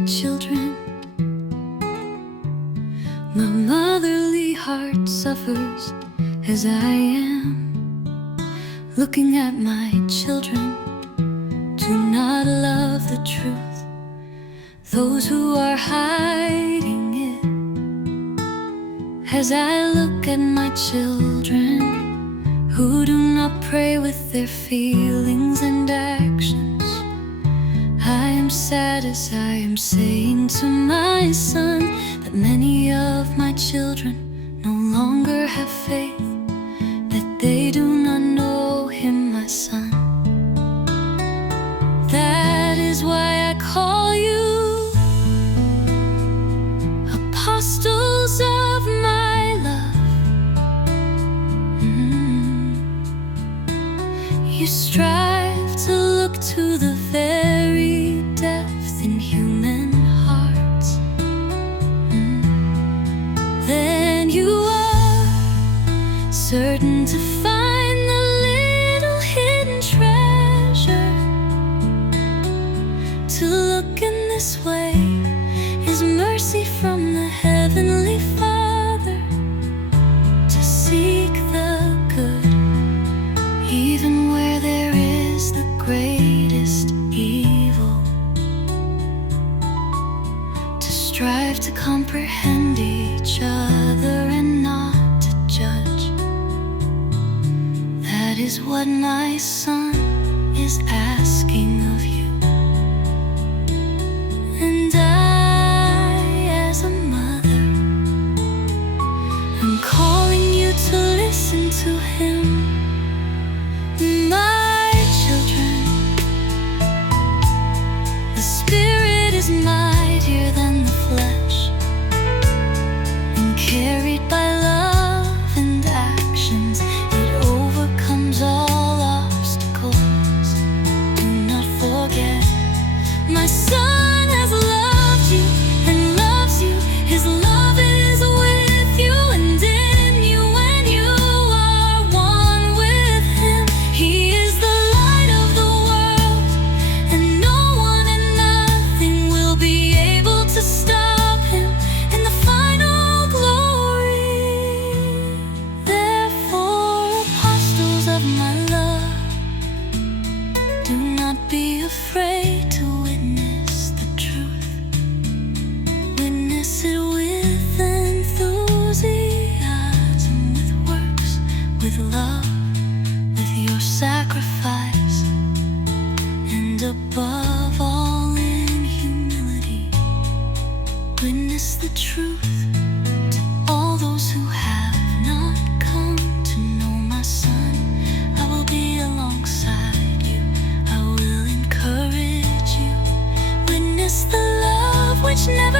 your children. My motherly heart suffers as I am looking at my children. Do not love the truth, those who are hiding it. As I look at my children who do not pray with their feelings and actions, I sad as I am saying to my son that many of my children no longer have faith, that they do not know him, my son. That is why I call you apostles of my love. Mm. You strive to look to the very certain to find the little hidden treasure. To look in this way is mercy from the Heavenly Father. To seek the good, even where there is the greatest evil. To strive to comprehend each other is what my son is asking not be afraid to never